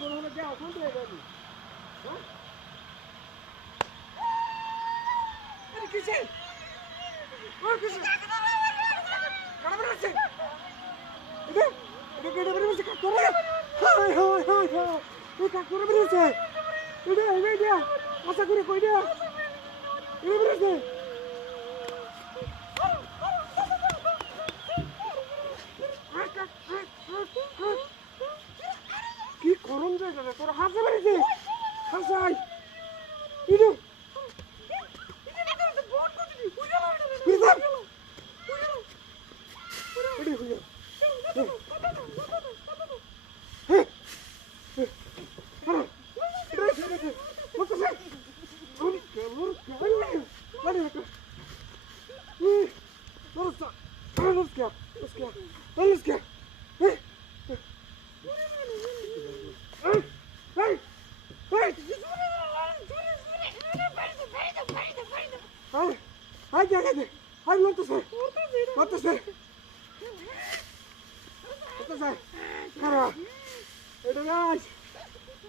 কোনো হলে যাও কোন দিকে যাবি হ্যাঁ আরে কিসে ও কিসে কাটা বেরোচ্ছে এটা এটা কেটে বেরোচ্ছে কাট করে হাই হাই হাই হাই এই কাট করে বেরোচ্ছে এটা এই দিয়া আশা করে কই দিয়া এটা বেরোচ্ছে কি গরম জায়গা তোর হাসে বেরিয়েছে হাসাই ইদু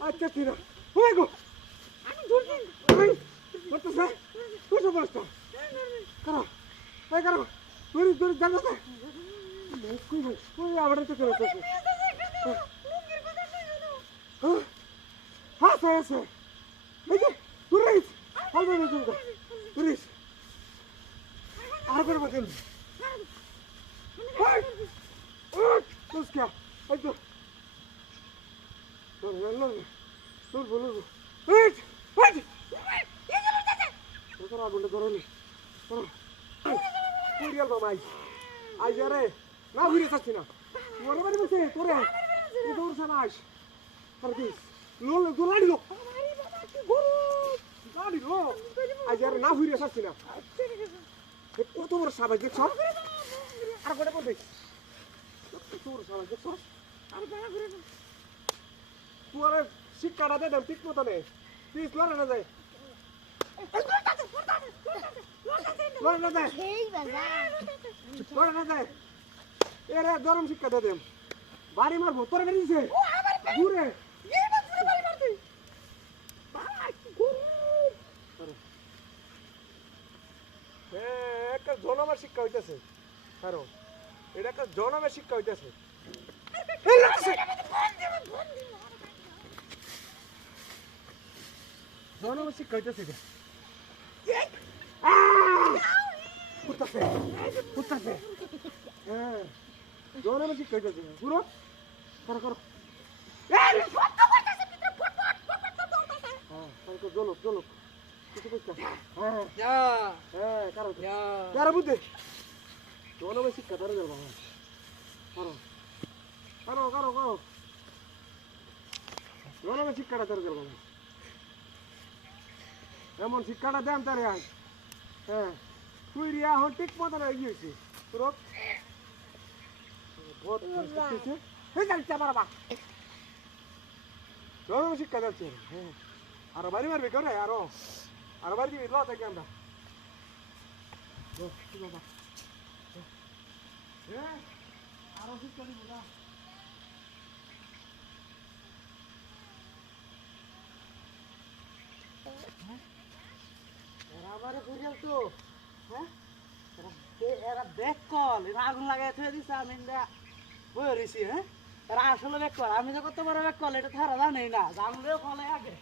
আচ্ছা ঠিক আছে ওই গো আমি ধরছি ওই করতেছে তুই সব বলছ করো ওই করো তুই তুই জানাতে কই ভাই ওই আবার তো করতে হ্যাঁ স্যার স্যার এই যে তুরিস হাল ধরে তুরিস আর করব কেন ওই ওই তুসকা এই তো তোর বলো তোর বলো এই এই তোর আগুনটা ধরনি করো কই গেল মাই আই যারে না ঘুরে যাচ্ছি না ওরে বাড়ি বসে তোরে তুই দৌড় সানাস আর দিস লোল দোলাড়ি লো গাড়ি লো আই যারে না ঘুরে যাচ্ছি না কত বড় সাবাই দেখছ আর কোটা কোটা কত বড় সাবাই দেখছ আর বাড়া ঘুরে তোরে শিক্ষাটা দে দেন ঠিক মতো নে প্লিজ লড়ে না যায় লড়ে না যায় লড়ে না যায় এরে গরম শিক্ষা দে দেম বাড়ি মারবো তোরে বেরিয়েছে ঘুরে একটা জনমের শিক্ষা হইতেছে কারণ এটা একটা জনমের শিক্ষা হইতেছে জনমের শিক্ষা হইতেছে কুত্তাছে কুত্তাছে হ্যাঁ জনমের শিক্ষা হইতেছে পুরো করো করো জলক জলক কিছু বুঝতে হ্যাঁ হ্যাঁ কারো কারো বুঝতে জনমের শিক্ষা ধরে যাবো করো করো করো করো জনমের শিক্ষাটা ধরে যাবো এমন শিক্ষাটা দেন তারে আজ হ্যাঁ তুই রিয়া এখন ঠিক মতো এগিয়েছি পুরো শিক্ষা যাচ্ছে হ্যাঁ আরো বাড়ি মারবে কেউ রে আরো আরো বাড়ি দিবি ল থাকি আমরা আরো শিক্ষা দিব না আমারে বুঝাল তো হ্যাঁ এরা ব্যাক কল এরা আগুন লাগাই থুয়ে দিছে আমি বই রয়েছি হ্যাঁ এরা আসলে ব্যাক কল আমি যে কত বড় ব্যাক কল এটা তারা জানেই না জানলেও কলে আগে